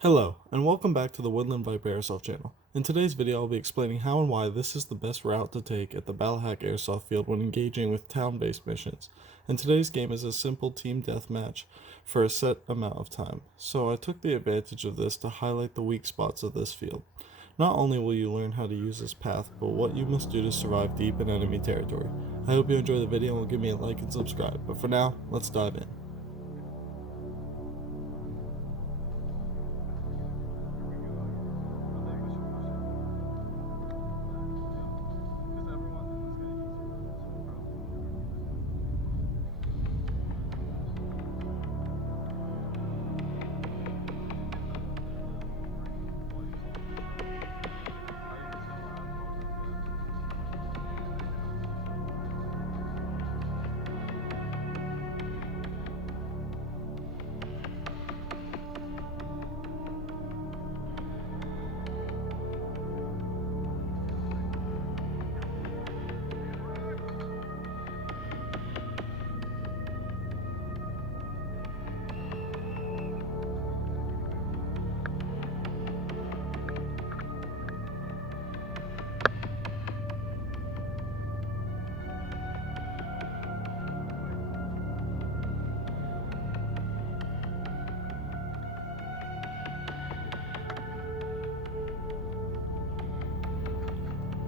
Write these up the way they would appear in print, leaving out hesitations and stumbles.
Hello, and welcome back to the Woodland Airsoft channel. In today's video, I'll be explaining how and why this is the best route to take at the Battlehack Airsoft field when engaging with town-based missions. And today's game is a simple team deathmatch for a set amount of time, so I took the advantage of this to highlight the weak spots of this field. Not only will you learn how to use this path, but what you must do to survive deep in enemy territory. I hope you enjoy the video and will give me a like and subscribe, but for now, let's dive in.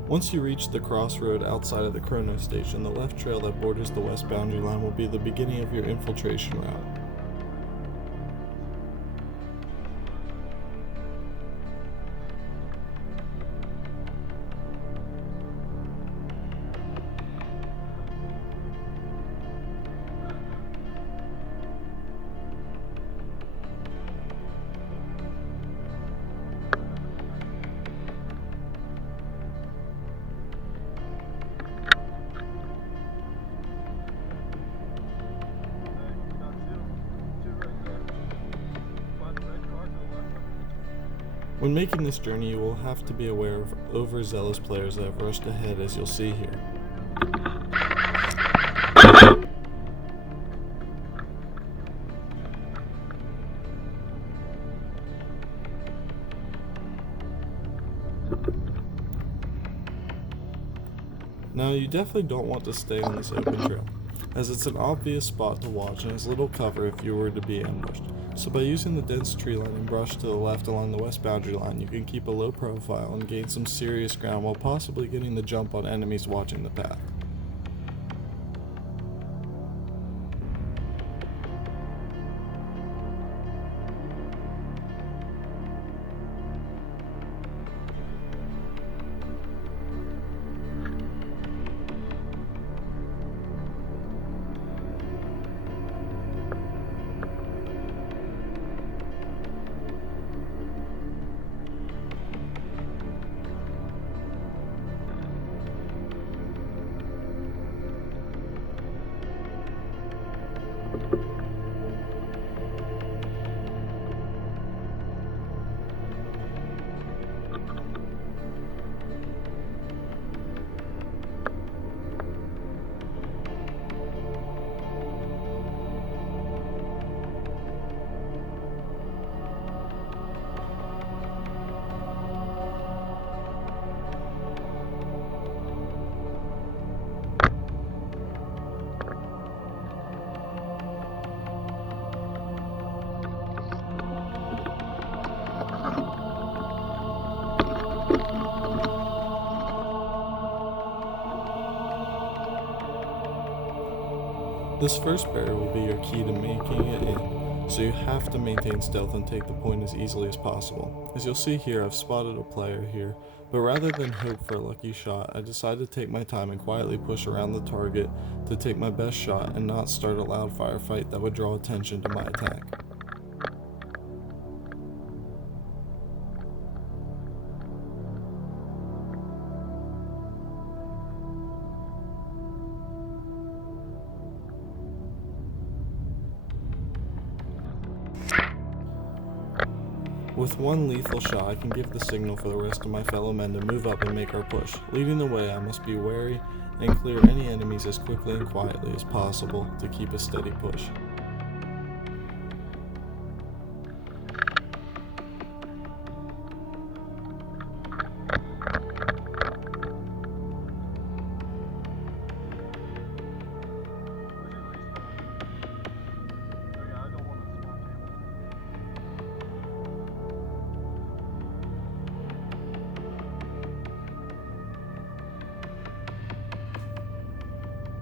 Once you reach the crossroad outside of the Chrono Station, the left trail that borders the west boundary line will be the beginning of your infiltration route. When making this journey, you will have to be aware of overzealous players that have rushed ahead, as you'll see here. Now, you definitely don't want to stay on this open trail, as it's an obvious spot to watch and has little cover if you were to be ambushed. So by using the dense tree line and brush to the left along the west boundary line, you can keep a low profile and gain some serious ground while possibly getting the jump on enemies watching the path. This first barrier will be your key to making it in, so you have to maintain stealth and take the point as easily as possible. As you'll see here, I've spotted a player here, but rather than hope for a lucky shot, I decided to take my time and quietly push around the target to take my best shot and not start a loud firefight that would draw attention to my attack. With one lethal shot, I can give the signal for the rest of my fellow men to move up and make our push. Leading the way, I must be wary and clear any enemies as quickly and quietly as possible to keep a steady push.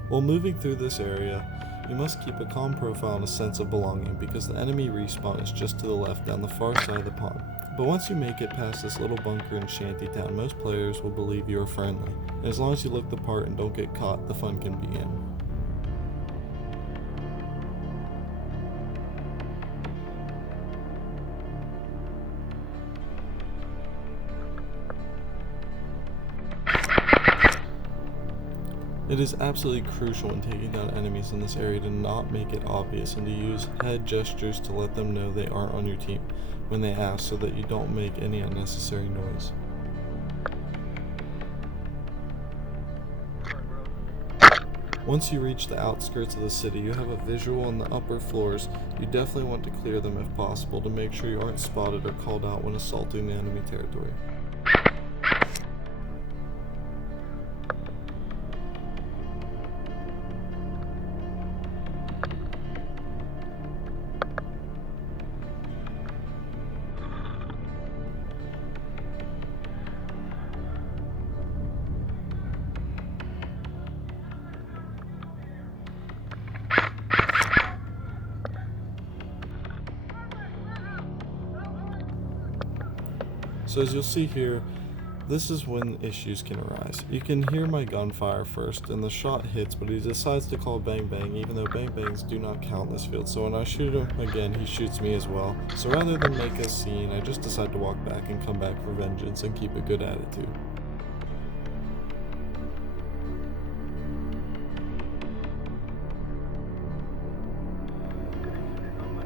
While moving through this area, you must keep a calm profile and a sense of belonging because the enemy respawn is just to the left down the far side of the pond. But once you make it past this little bunker in Shantytown, most players will believe you are friendly, and as long as you look the part and don't get caught, the fun can begin. It is absolutely crucial when taking down enemies in this area to not make it obvious and to use head gestures to let them know they aren't on your team when they ask so that you don't make any unnecessary noise. Once you reach the outskirts of the city, you have a visual on the upper floors. You definitely want to clear them if possible to make sure you aren't spotted or called out when assaulting the enemy territory. So as you'll see here, this is when issues can arise. You can hear my gunfire first, and the shot hits, but he decides to call bang bang, even though bang bangs do not count in this field. So when I shoot him again, he shoots me as well. So rather than make a scene, I just decide to walk back and come back for vengeance and keep a good attitude.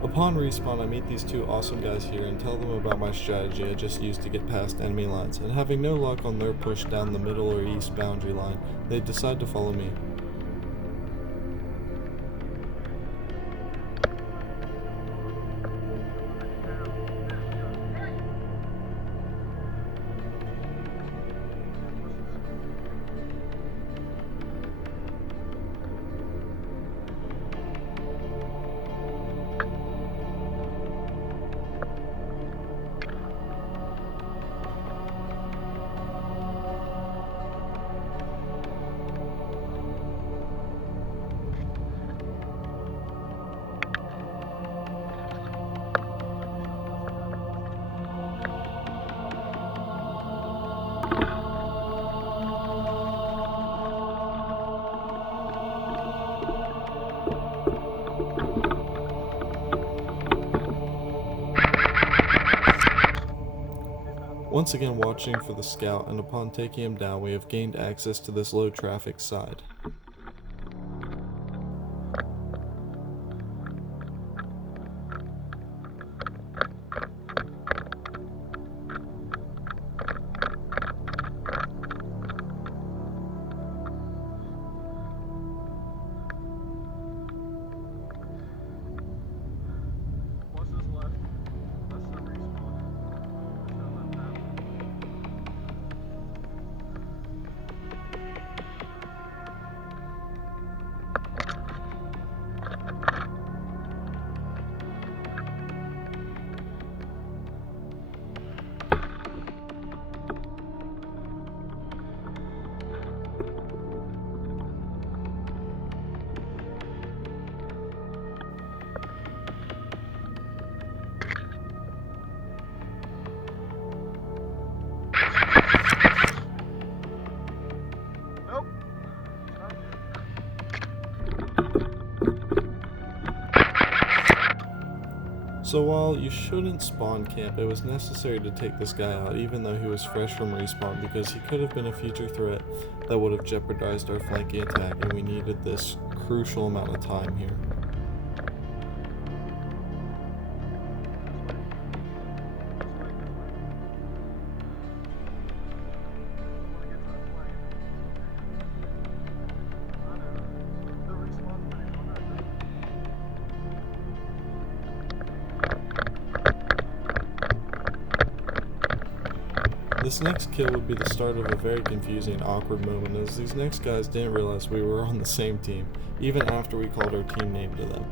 Upon respawn, I meet these two awesome guys here and tell them about my strategy I just used to get past enemy lines, and having no luck on their push down the middle or east boundary line, they decide to follow me. Once again watching for the scout, and upon taking him down, we have gained access to this low traffic side. So while you shouldn't spawn camp, it was necessary to take this guy out even though he was fresh from respawn, because he could have been a future threat that would have jeopardized our flanking attack, and we needed this crucial amount of time here. This next kill would be the start of a very confusing and awkward moment, as these next guys didn't realize we were on the same team, even after we called our team name to them.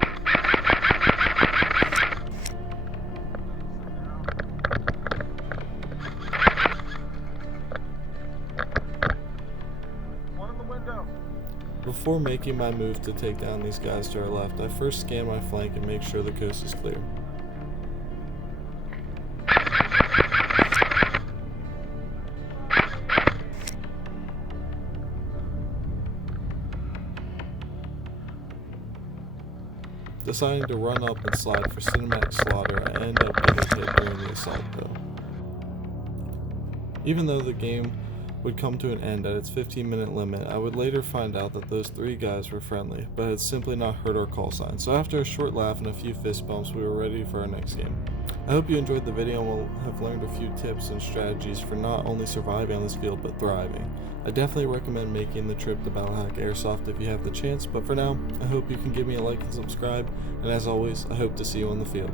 Before making my move to take down these guys to our left, I first scan my flank and make sure the coast is clear. Deciding to run up and slide for cinematic slaughter, I end up getting hit during the assault though. Even though the game would come to an end at its 15-minute limit, I would later find out that those 3 guys were friendly, but had simply not heard our call sign. So after a short laugh and a few fist bumps, we were ready for our next game. I hope you enjoyed the video and will have learned a few tips and strategies for not only surviving on this field, but thriving. I definitely recommend making the trip to Battlehack Airsoft if you have the chance, but for now, I hope you can give me a like and subscribe, and as always, I hope to see you on the field.